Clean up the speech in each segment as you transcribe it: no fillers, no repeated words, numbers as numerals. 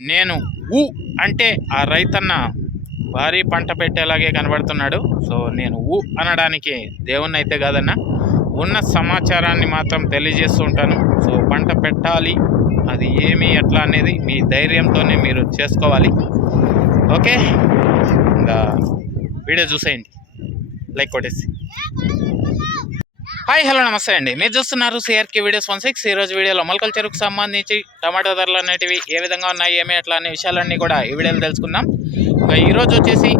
నేను ఊ అంటే ఆ రైతన్న భారీ పంట పెట్టేలాగే కనబడుతున్నాడు. సో నేను ఊ అనడానికి దేవుణ్ణి అయితే కాదన్న, ఉన్న సమాచారాన్ని మాత్రం తెలియజేస్తూ ఉంటాను. సో పంట పెట్టాలి, అది ఏమి ఎట్లా అనేది మీ ధైర్యంతోనే మీరు చేసుకోవాలి. ఓకే, ఇంకా వీడియో చూసేయండి, లైక్ కొట్టేసి. హాయ్ హలో నమస్తే అండి, మీరు చూస్తున్నారు సిఆర్కే వీడియోస్ 16. ఈరోజు వీడియోలో మొలకల చెరుకు సంబంధించి టమాటో ధరలు అనేటివి ఏ విధంగా ఉన్నాయి, ఏమి ఎట్లా అనే విషయాలన్నీ కూడా ఈ వీడియోలో తెలుసుకుందాం. ఇంకా ఈరోజు వచ్చేసి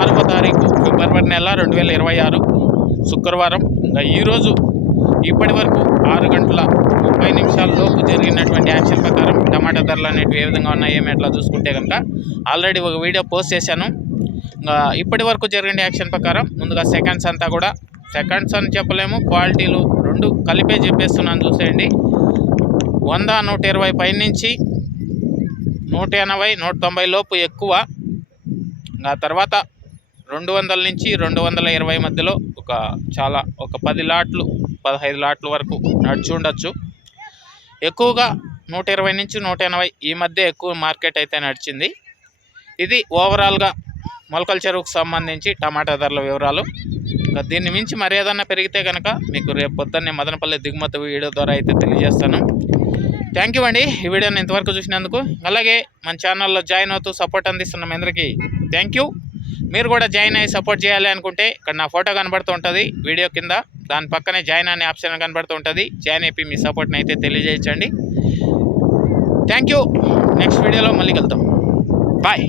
6వ తారీఖు ఫిబ్రవరి నెల 2026 శుక్రవారం. ఇంకా ఈరోజు ఇప్పటి వరకు 6 గంటల 30 నిమిషాల లోపు జరిగినటువంటి యాక్షన్ ప్రకారం టమాటా ధరలు అనేటివి ఏ విధంగా ఉన్నాయి, ఏమి ఎట్లా చూసుకుంటే కనుక ఆల్రెడీ ఒక వీడియో పోస్ట్ చేశాను. ఇంకా ఇప్పటి వరకు జరిగిన యాక్షన్ ప్రకారం ముందుగా సెకండ్స్ అంతా కూడా, సెకండ్స్ అని చెప్పలేము, క్వాలిటీలు రెండు కలిపే చెప్పేస్తున్నాను చూసేయండి. 100, 120 పైనుంచి 180, 190 లోపు ఎక్కువ. ఆ తర్వాత 200 నుంచి 220 మధ్యలో ఒక 10 లాట్లు 15 లాట్ల వరకు నడిచి ఉండొచ్చు. ఎక్కువగా 120 నుంచి 180 ఈ మధ్య ఎక్కువ మార్కెట్ అయితే నడిచింది. ఇది ఓవరాల్గా మొలకల చెరువుకు సంబంధించి టమాటా ధరల వివరాలు. దీన్ని మించి మరి ఏదన్నా పెరిగితే కనుక మీకు రేపు పొద్దున్నే మదనపల్లి దిగుమతి వీడియో ద్వారా అయితే తెలియజేస్తాను. థ్యాంక్ యూ అండి ఈ వీడియోని ఇంతవరకు చూసినందుకు. అలాగే మన ఛానల్లో జాయిన్ అవుతూ సపోర్ట్ అందిస్తున్న మీ అందరికీ థ్యాంక్ యూ. మీరు కూడా జాయిన్ అయ్యి సపోర్ట్ చేయాలి అనుకుంటే ఇక్కడ నా ఫోటో కనబడుతూ ఉంటుంది వీడియో కింద, దాని పక్కనే జాయిన్ అనే ఆప్షన్ కనబడుతూ ఉంటుంది. జాయిన్ అయిపోయి మీ సపోర్ట్ని అయితే తెలియజేయండి. Thank you. నెక్స్ట్ వీడియోలో మళ్ళీ కలుద్దాం. బాయ్.